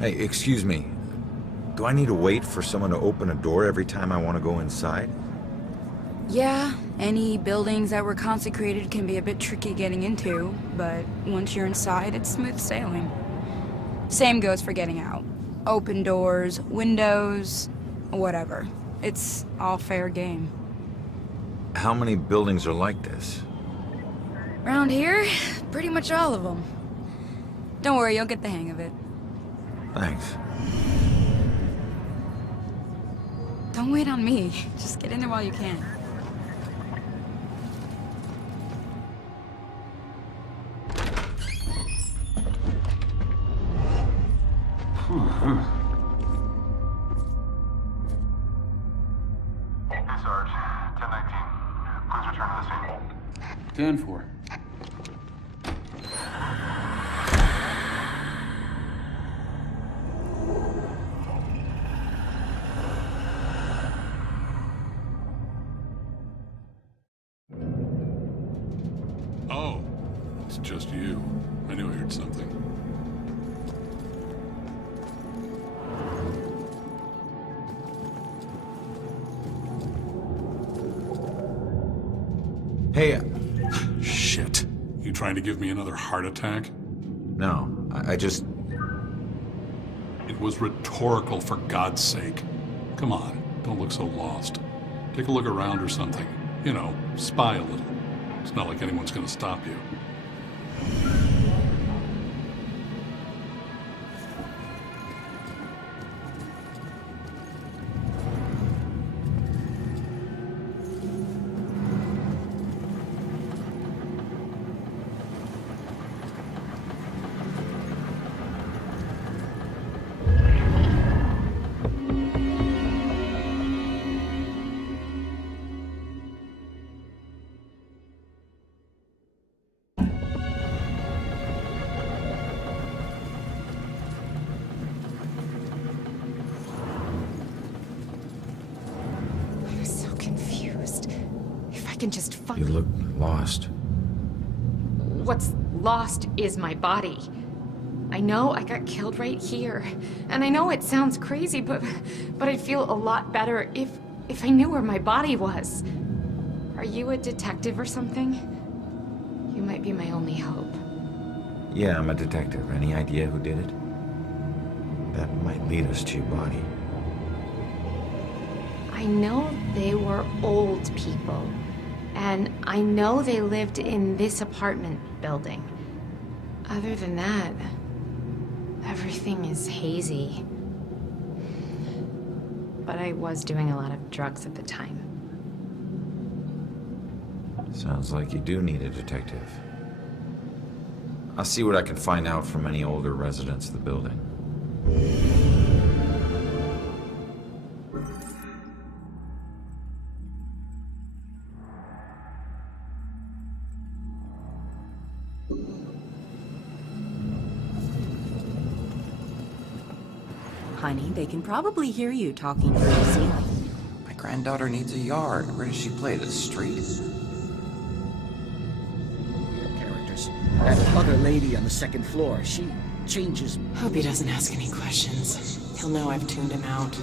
Hey, excuse me. Do I need to wait for someone to open a door every time I want to go inside? Yeah, any buildings that were consecrated can be a bit tricky getting into, but once you're inside, it's smooth sailing. Same goes for getting out. Open doors, windows, whatever. It's all fair game. How many buildings are like this? Around here, pretty much all of them. Don't worry, you'll get the hang of it. Thanks. Don't wait on me. Just get in there while you can. Hey, Sarge. 1019. Please return to the scene. 10-4. Oh, it's just you. I knew I heard something. Hey, Shit. You trying to give me another heart attack? no, I just... It was rhetorical, for God's sake. Come on, don't look so lost. Take a look around or something. You know, spy a little. It's not like anyone's gonna stop you. I'm so confused. If I can just You find... look lost. What's lost is my body. I know I got killed right here. And I know it sounds crazy, but I'd feel a lot better if I knew where my body was. Are you a detective or something? You might be my only hope. Yeah, I'm a detective. Any idea who did it? That might lead us to your body. I know they were old people. And I know they lived in this apartment building. Other than that, everything is hazy. But I was doing a lot of drugs at the time. Sounds like you do need a detective. I'll see what I can find out from any older residents of the building. Honey, they can probably hear you talking through the ceiling. My granddaughter needs a yard. Where does she play? The street? Characters. That other lady on the second floor, she changes... Hope he doesn't ask any questions. He'll know I've tuned him out.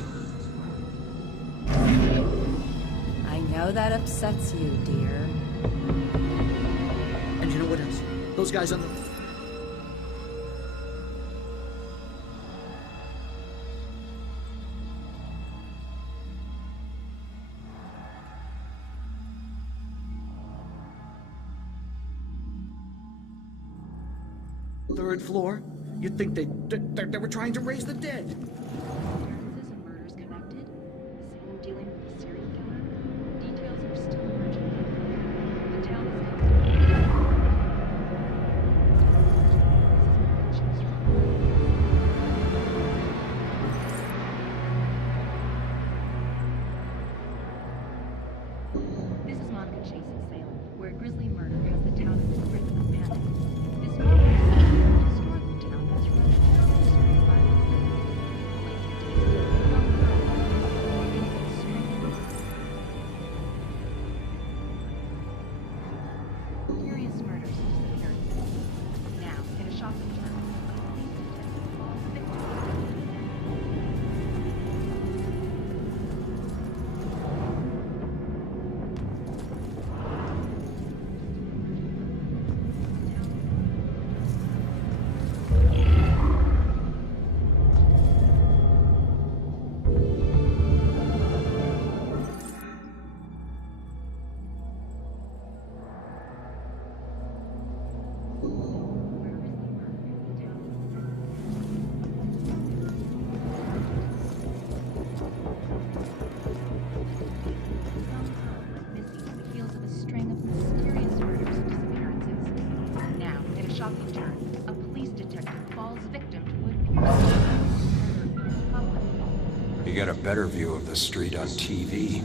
I know that upsets you, dear. And you know what else? Those guys on the... third floor? You'd think they were trying to raise the dead. Appearances and murders connected? Is someone dealing with a serial killer? Details are still emerging. The town is This is Monica Chase in Salem, where a grisly murder has the town in the grip of panic. This historical town has run through history of violence lately. Curious murders and disappearances. Now, in a shocking turn, police detective falls victim get a better view of the street on TV.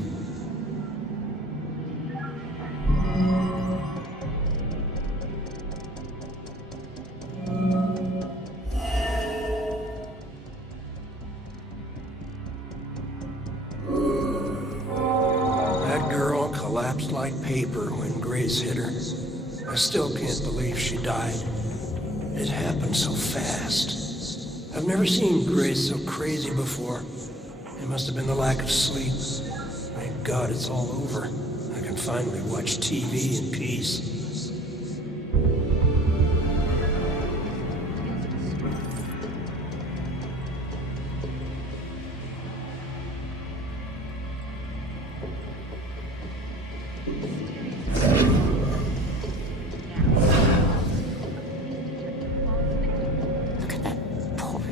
That girl collapsed like paper when Grace hit her. I still can't believe she died. It happened so fast. I've never seen Grace so crazy before. It must have been the lack of sleep. Thank God it's all over. I can finally watch TV in peace.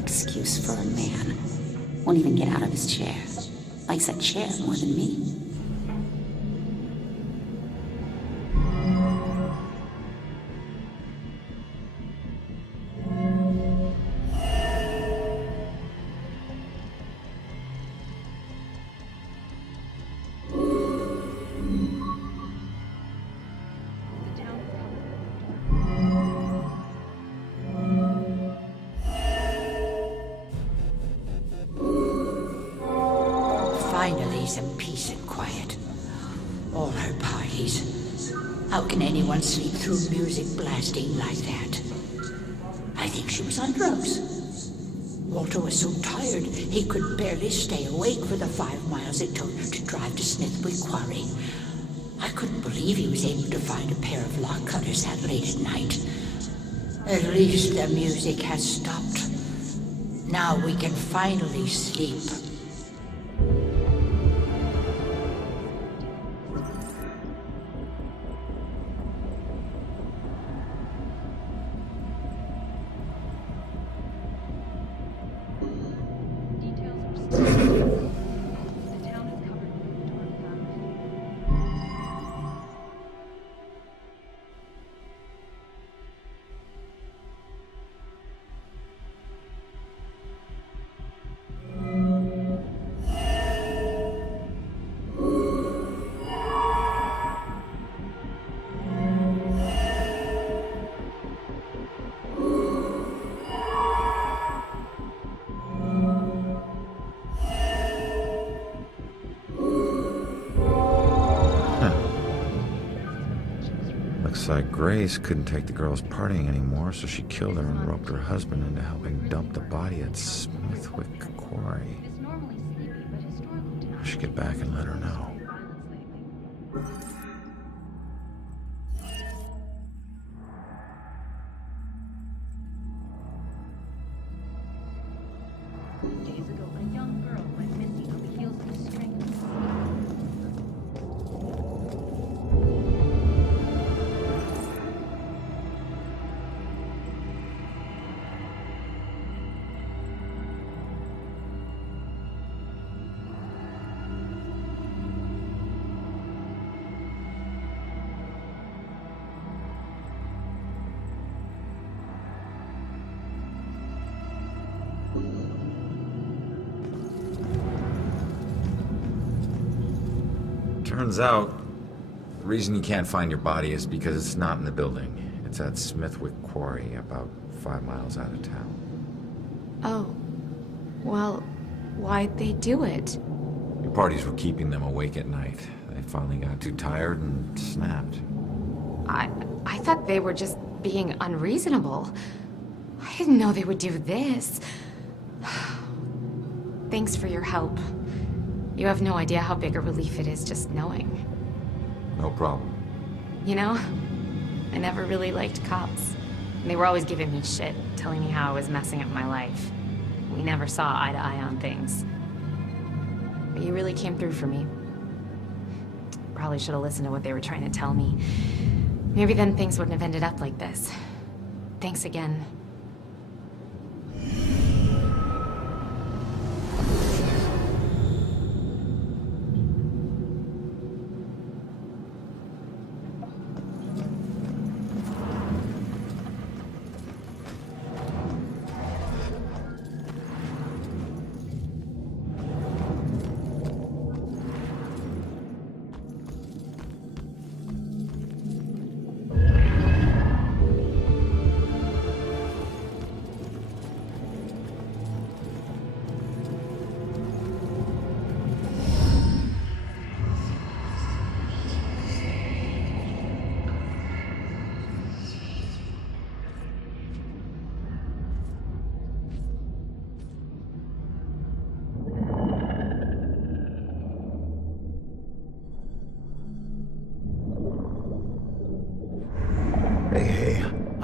Excuse for a man. Won't even get out of his chair. Likes that chair more than me. Finally, some peace and quiet. All her parties. How can anyone sleep through music blasting like that? I think she was on drugs. Walter was so tired he could barely stay awake for the 5 miles it took to drive to Smithwick Quarry. I couldn't believe he was able to find a pair of lock cutters that late at night. At least the music has stopped. Now we can finally sleep. Looks like Grace couldn't take the girls partying anymore, so she killed her and roped her husband into helping dump the body at Smithwick Quarry. I should get back and let her know. Days ago, a young girl went missing on the heels of a string of Turns out, the reason you can't find your body is because it's not in the building. It's at Smithwick Quarry, about 5 miles out of town. Oh. Well, why'd they do it? Your parties were keeping them awake at night. They finally got too tired and snapped. I thought they were just being unreasonable. I didn't know they would do this. Thanks for your help. You have no idea how big a relief it is just knowing. No problem. You know, I never really liked cops. They were always giving me shit, telling me how I was messing up my life. We never saw eye to eye on things. But you really came through for me. Probably should have listened to what they were trying to tell me. Maybe then things wouldn't have ended up like this. Thanks again.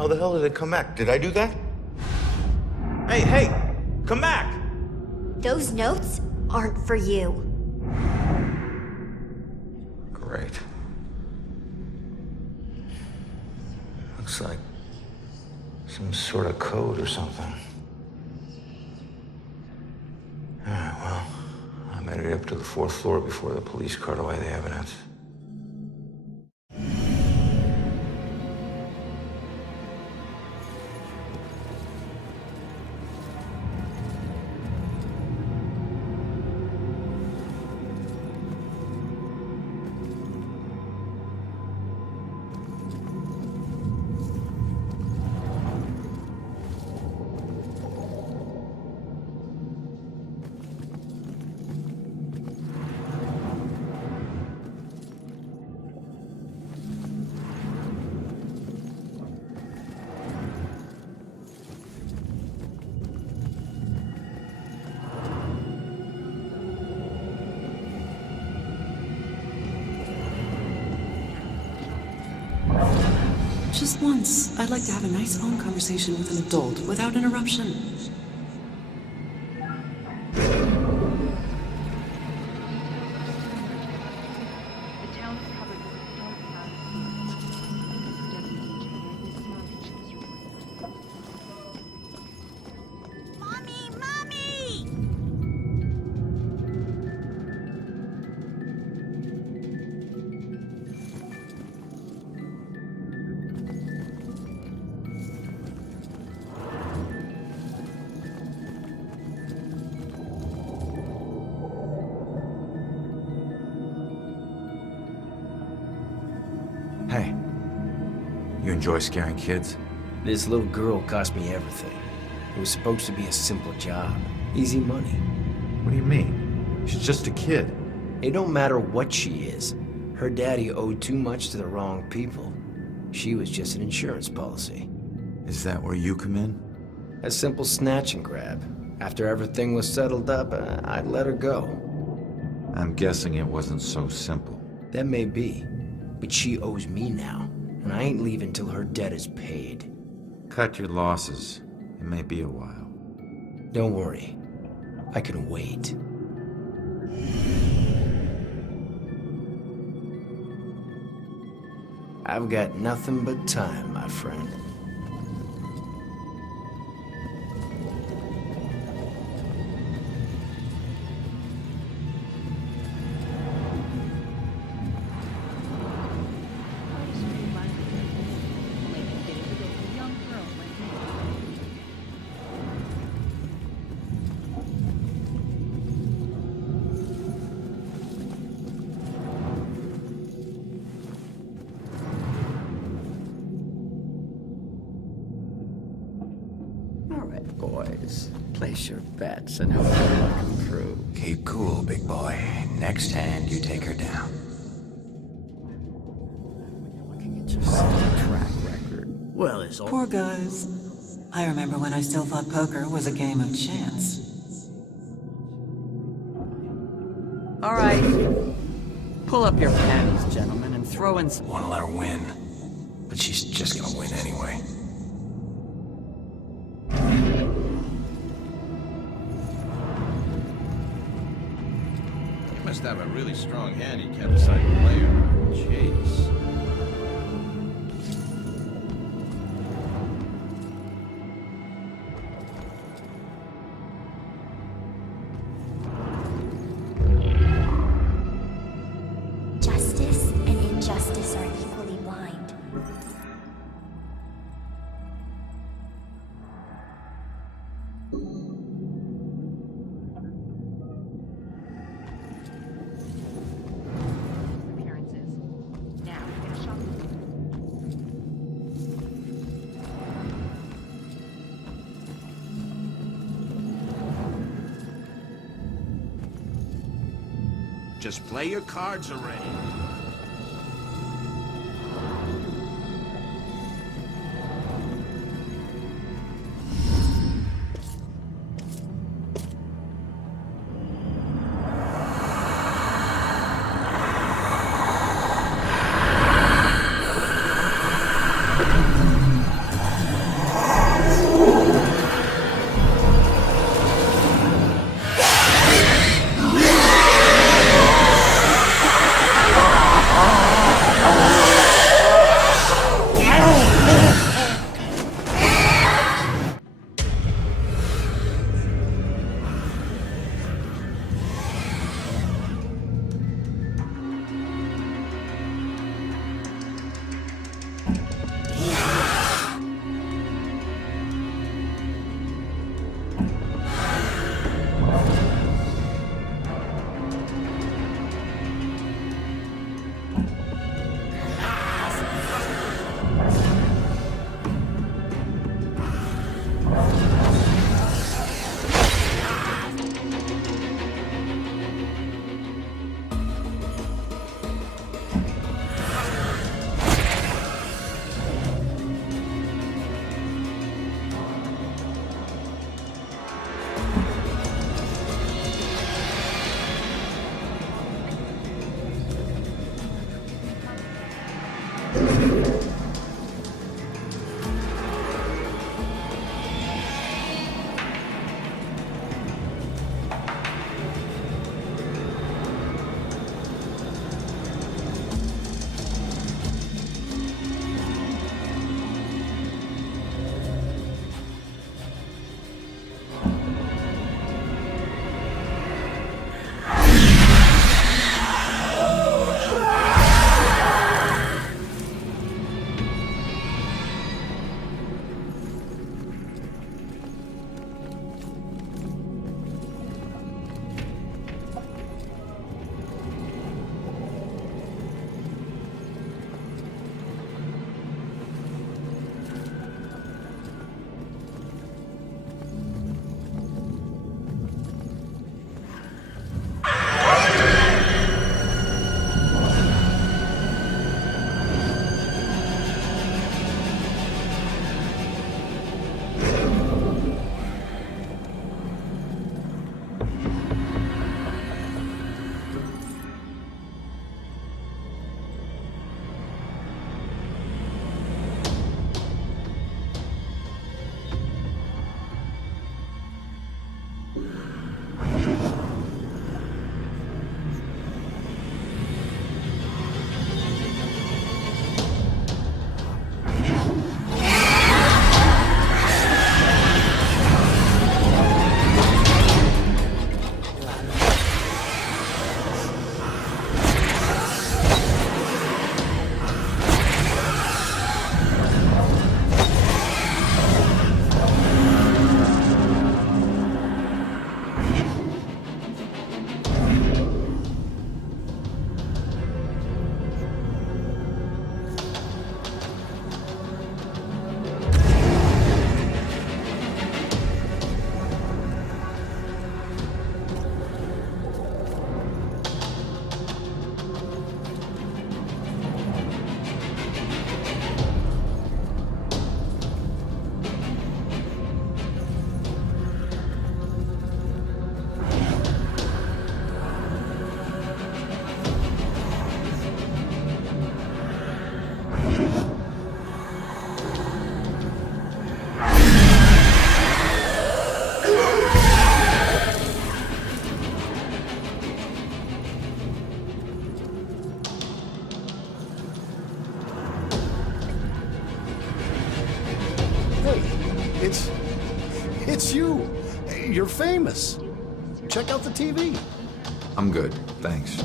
How the hell did it come back? Did I do that? Hey, come back! Those notes aren't for you. Great. Looks like some sort of code or something. Alright, well, I made it up to the 4th floor before the police carted away the evidence. Just once, I'd like to have a nice phone conversation with an adult without interruption. The town is covered with a dark cloud of smoke. This market show is reported. Hey, you enjoy scaring kids? This little girl cost me everything. It was supposed to be a simple job. Easy money. What do you mean? She's just a kid. It don't matter what she is. Her daddy owed too much to the wrong people. She was just an insurance policy. Is that where you come in? A simple snatch and grab. After everything was settled up, I'd let her go. I'm guessing it wasn't so simple. That may be. But she owes me now, and I ain't leaving till her debt is paid. Cut your losses. It may be a while. Don't worry. I can wait. I've got nothing but time, my friend. Boys, place your bets and hope your luck improves. Keep cool, big boy. Next hand, you take her down. Looking at your solid track record. Well, it's all... Poor guys. I remember when I still thought poker was a game of chance. All right. Pull up your panties, gentlemen, and throw in some... Want to let her win. But she's just gonna win anyway. Must have a really strong handicap aside player. Jeez. Justice and injustice are equally blind. Just play your cards already. you. You're famous. Check out the TV. I'm good, thanks.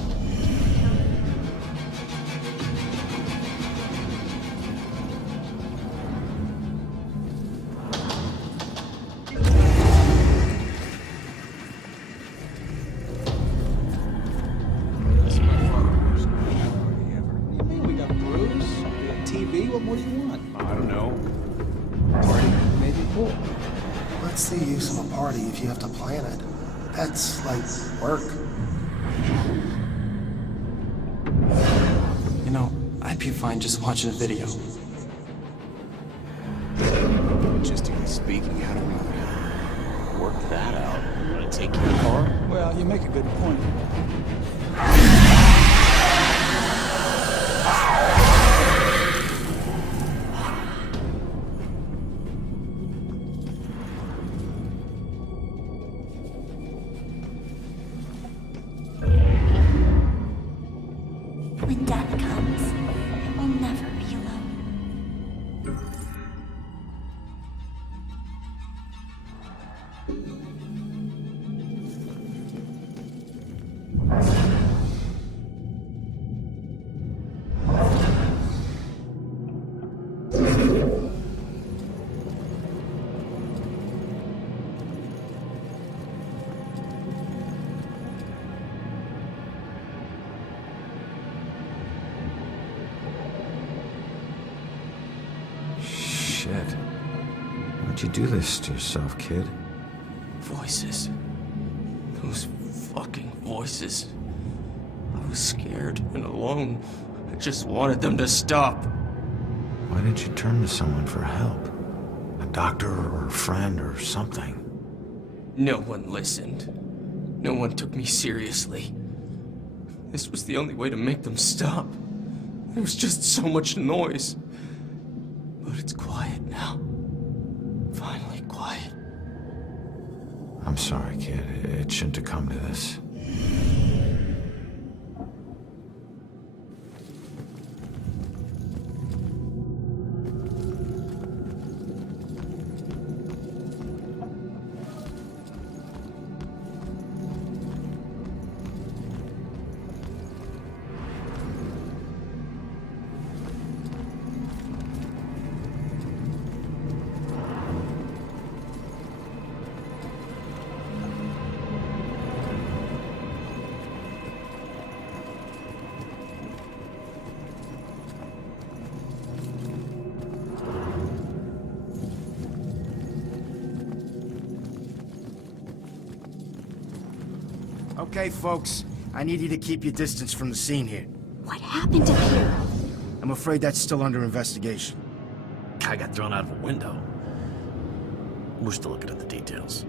What more do you want? I don't know. Party? Maybe pool. What's the use of a party if you have to plan it? That's like work. You know, I'd be fine just watching a video. Logistically speaking, how do we work that out? You want to take your car? Well, you make a good point. When death comes, it will never be alone. Shit. Why'd you do this to yourself, kid? Voices. Those fucking voices. I was scared and alone. I just wanted them to stop. Why didn't you turn to someone for help? A doctor or a friend or something? No one listened. No one took me seriously. This was the only way to make them stop. There was just so much noise. But it's quiet now. Finally quiet. I'm sorry, kid. It shouldn't have come to this. Okay, folks. I need you to keep your distance from the scene here. What happened up here? I'm afraid that's still under investigation. Guy got thrown out of a window. We're still looking at the details.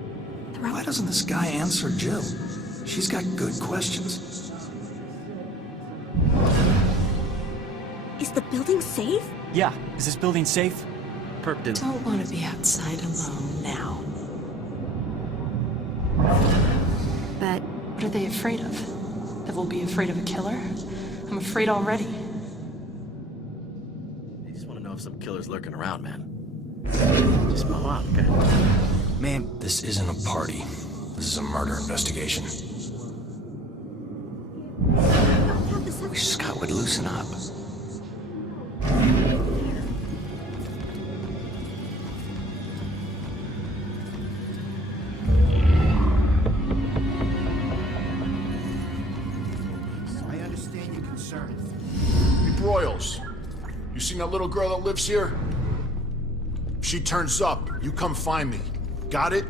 Why doesn't this guy answer Jill? She's got good questions. Is the building safe? Yeah, is this building safe? Perp didn't. Don't want to be outside alone now. But what are they afraid of? That we'll be afraid of a killer? I'm afraid already. I just want to know if some killer's lurking around, man. Just mow out, okay? Man, this isn't a party. This is a murder investigation. Wish Scott would loosen up. I understand your concerns. Hey, Broyles, you seen that little girl that lives here? If she turns up, you come find me. Got it?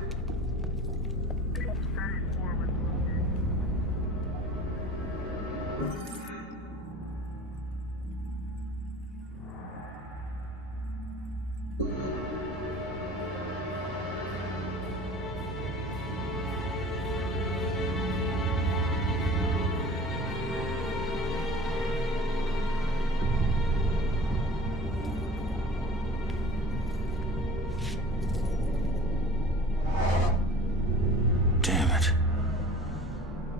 Damn it.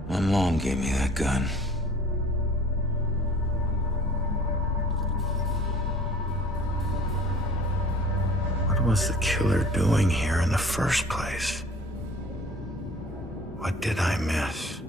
My mom gave me that gun. What do was the killer doing here in the first place? What did I miss?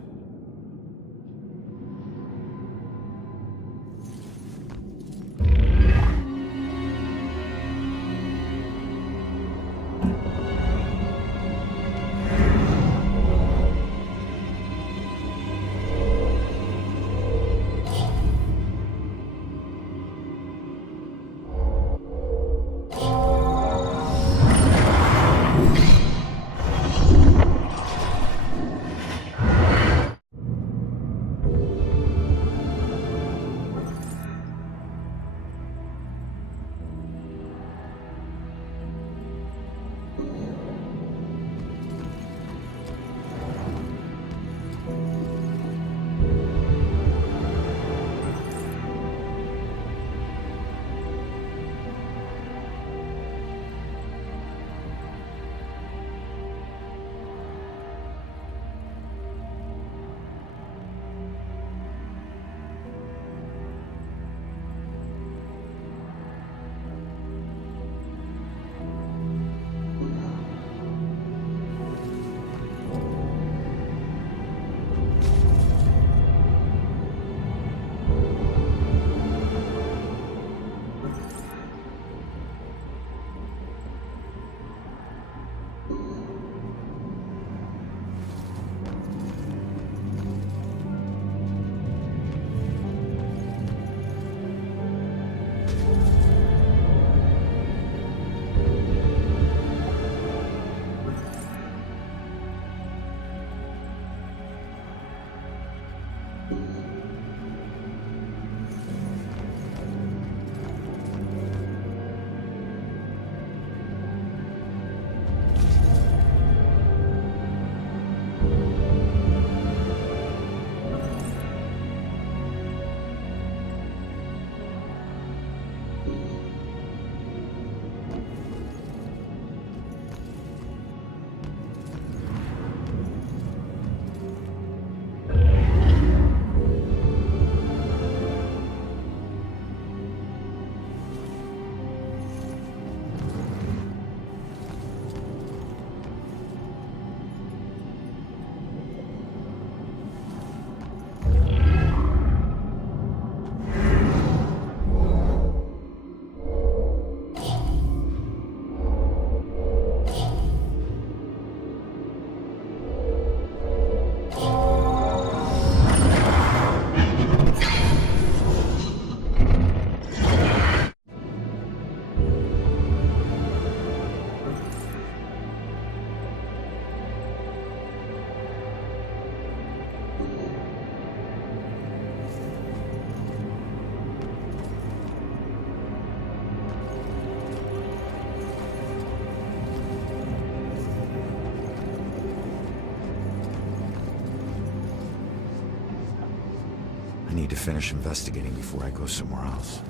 I need to finish investigating before I go somewhere else.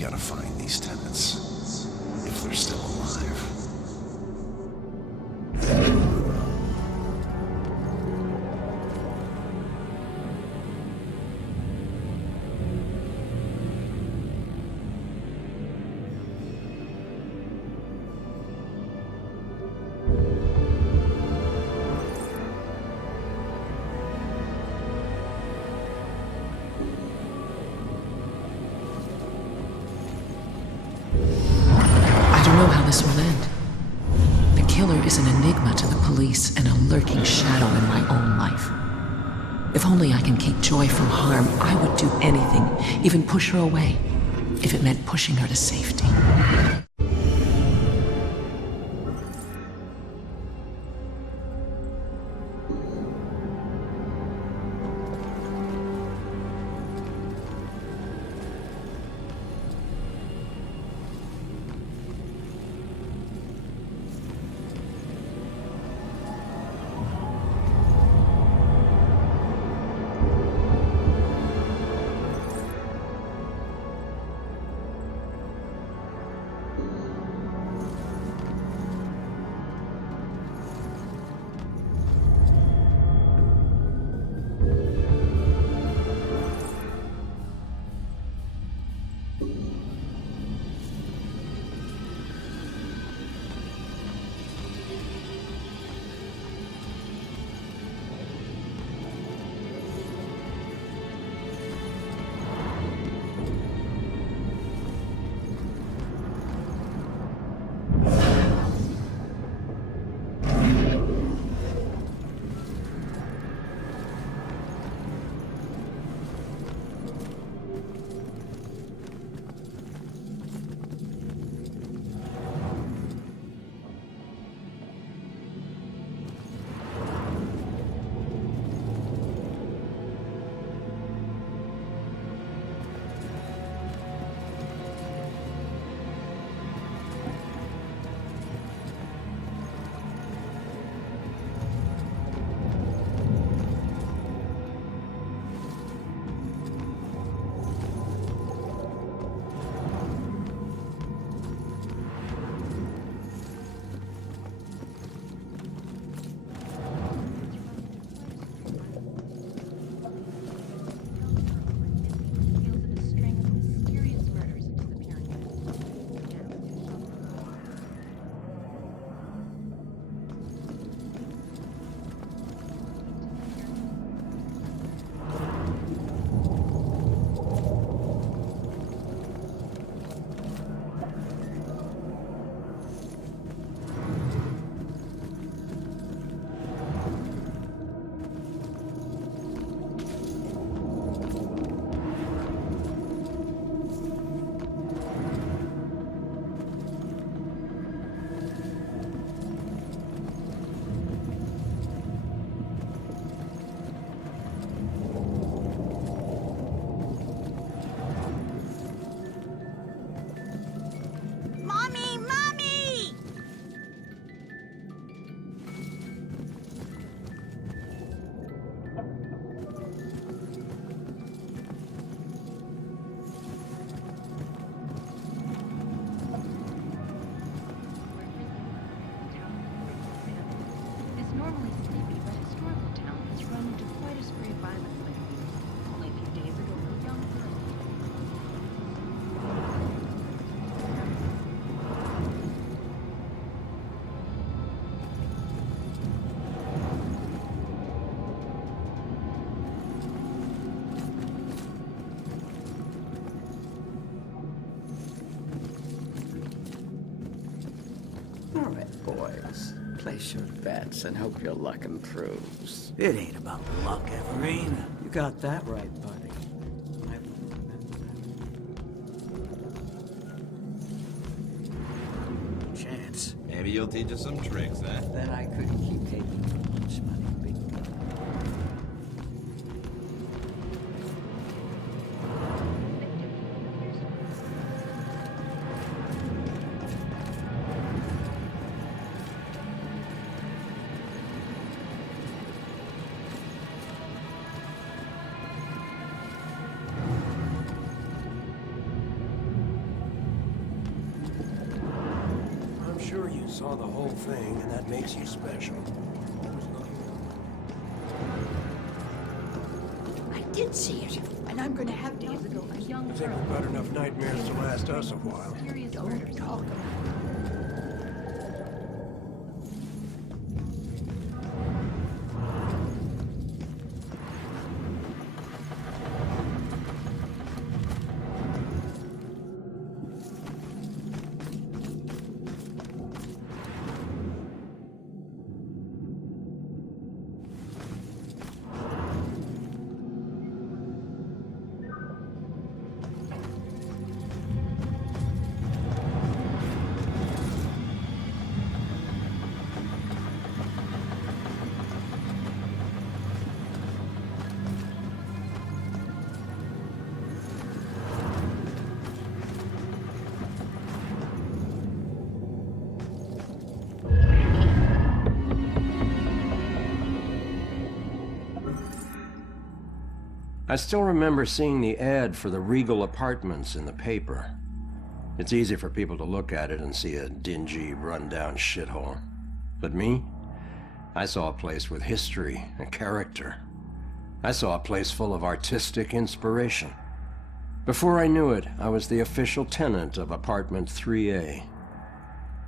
Gotta find these tenants, if they're still alive. This will end. The killer is an enigma to the police and a lurking shadow in my own life. If only I can keep Joy from harm, I would do anything, even push her away, if it meant pushing her to safety. normally sleepy but historical town has run into quite a spree of violence lately. Only a few days ago, a young girl. All right, boys. Place your bets and hope your luck improves. It ain't about luck, Everine. You got that right, buddy. Chance. Maybe you'll teach us some tricks, huh? Then I couldn't keep taking your lunch money, big guy. I'm sure you saw the whole thing, and that makes you special. I did see it, and I'm gonna have to... Days ago, a young I think girl. we've got enough nightmares to last us a while. Serious murders. Talk about it. I still remember seeing the ad for the Regal Apartments in the paper. It's easy for people to look at it and see a dingy, run-down shithole. But me? I saw a place with history and character. I saw a place full of artistic inspiration. Before I knew it, I was the official tenant of apartment 3A.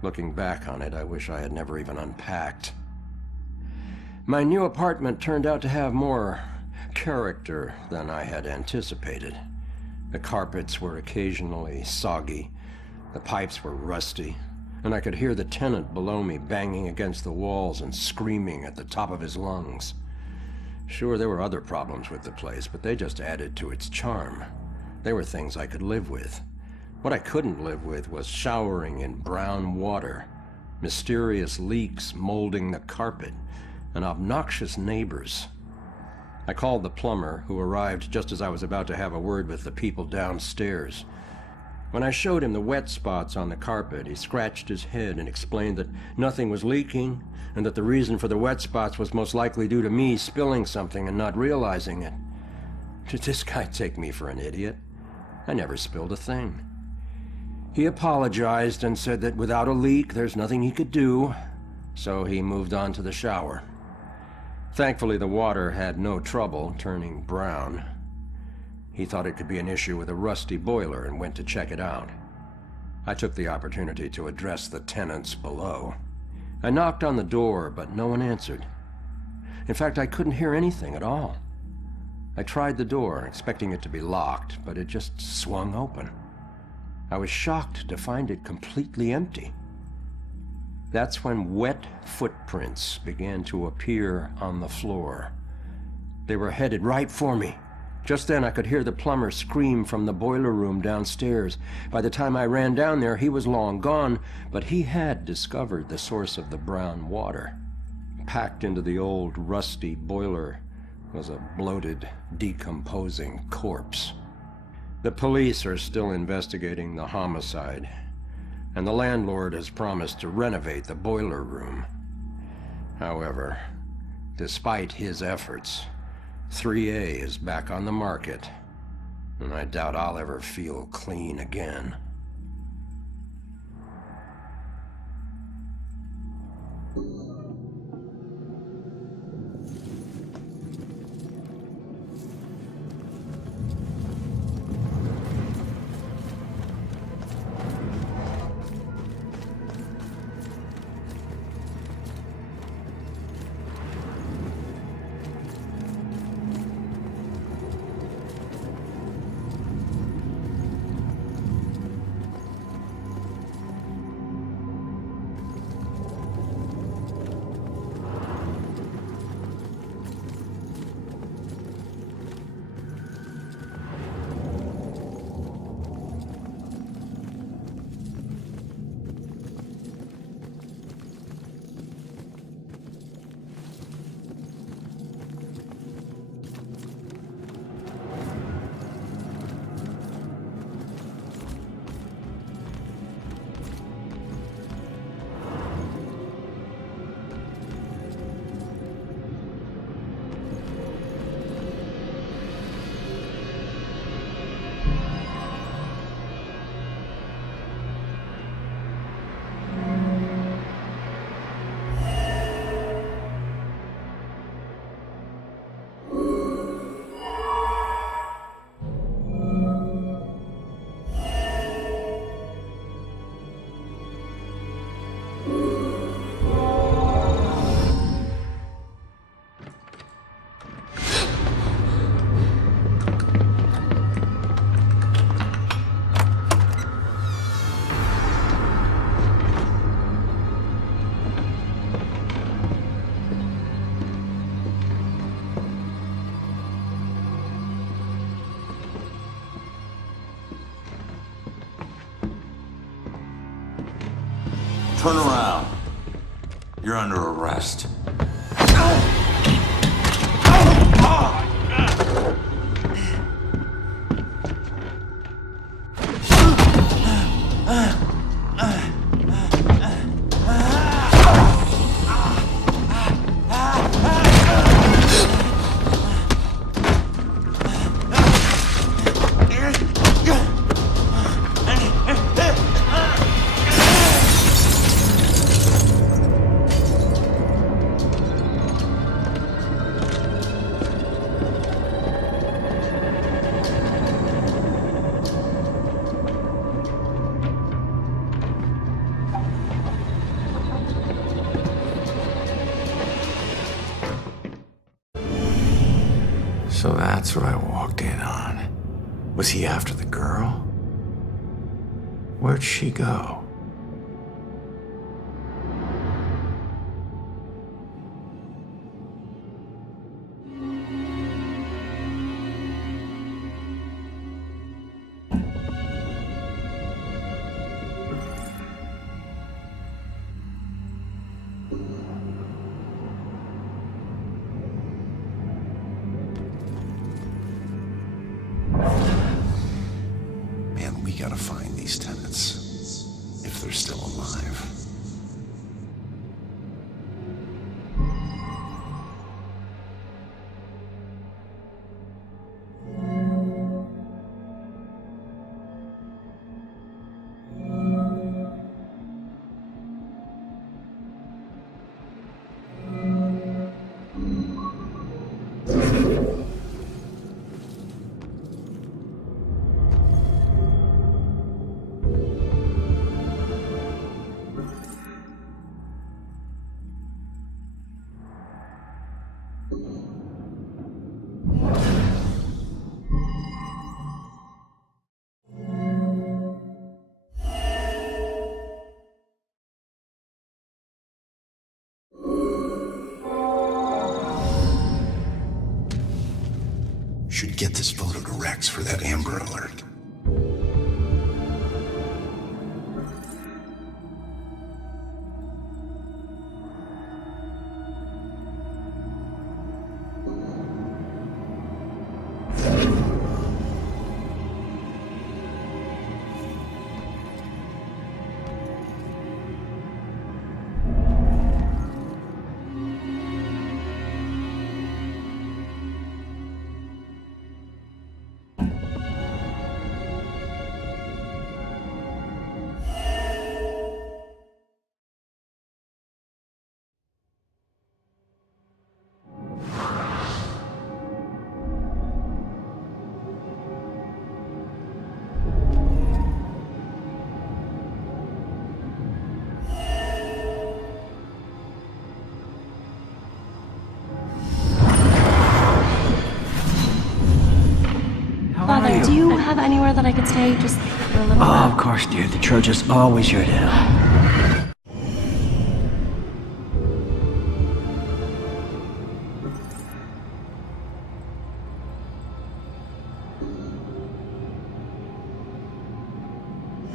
Looking back on it, I wish I had never even unpacked. My new apartment turned out to have more character than I had anticipated. The carpets were occasionally soggy, the pipes were rusty, and I could hear the tenant below me banging against the walls and screaming at the top of his lungs. Sure, there were other problems with the place, but they just added to its charm. They were things I could live with. What I couldn't live with was showering in brown water, mysterious leaks molding the carpet, and obnoxious neighbors. I called the plumber, who arrived just as I was about to have a word with the people downstairs. When I showed him the wet spots on the carpet, he scratched his head and explained that nothing was leaking, and that the reason for the wet spots was most likely due to me spilling something and not realizing it. Did this guy take me for an idiot? I never spilled a thing. He apologized and said that without a leak, there's nothing he could do, so he moved on to the shower. Thankfully, the water had no trouble turning brown. He thought it could be an issue with a rusty boiler and went to check it out. I took the opportunity to address the tenants below. I knocked on the door, but no one answered. In fact, I couldn't hear anything at all. I tried the door, expecting it to be locked, but it just swung open. I was shocked to find it completely empty. That's when wet footprints began to appear on the floor. They were headed right for me. Just then I could hear the plumber scream from the boiler room downstairs. By the time I ran down there, he was long gone, but he had discovered the source of the brown water. Packed into the old, rusty boiler was a bloated, decomposing corpse. The police are still investigating the homicide, and the landlord has promised to renovate the boiler room. However, despite his efforts, 3A is back on the market, and I doubt I'll ever feel clean again. Turn around. You're under arrest. So that's what I walked in on. Was he after the girl? Where'd she go? We gotta find these tenants, if they're still alive. Should get this photo to Rex for that Amber Alert. Father, do you have anywhere that I could stay just for a little bit? Oh, of course, dear. The church is always here to help.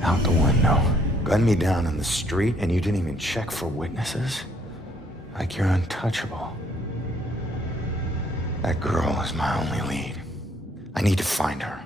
Out the window. Gunned me down in the street and you didn't even check for witnesses? Like you're untouchable. That girl is my only lead. I need to find her.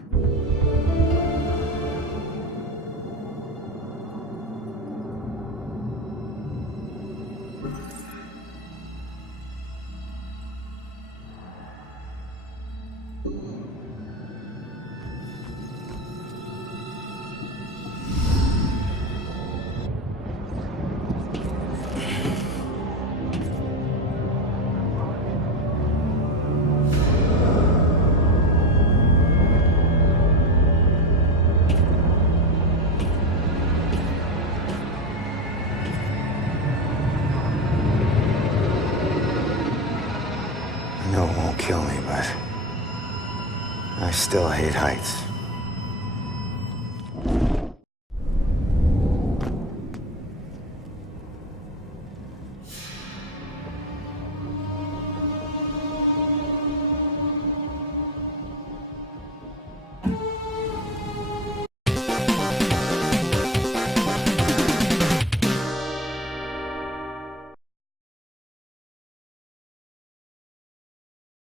I know it won't kill me, but I still hate heights.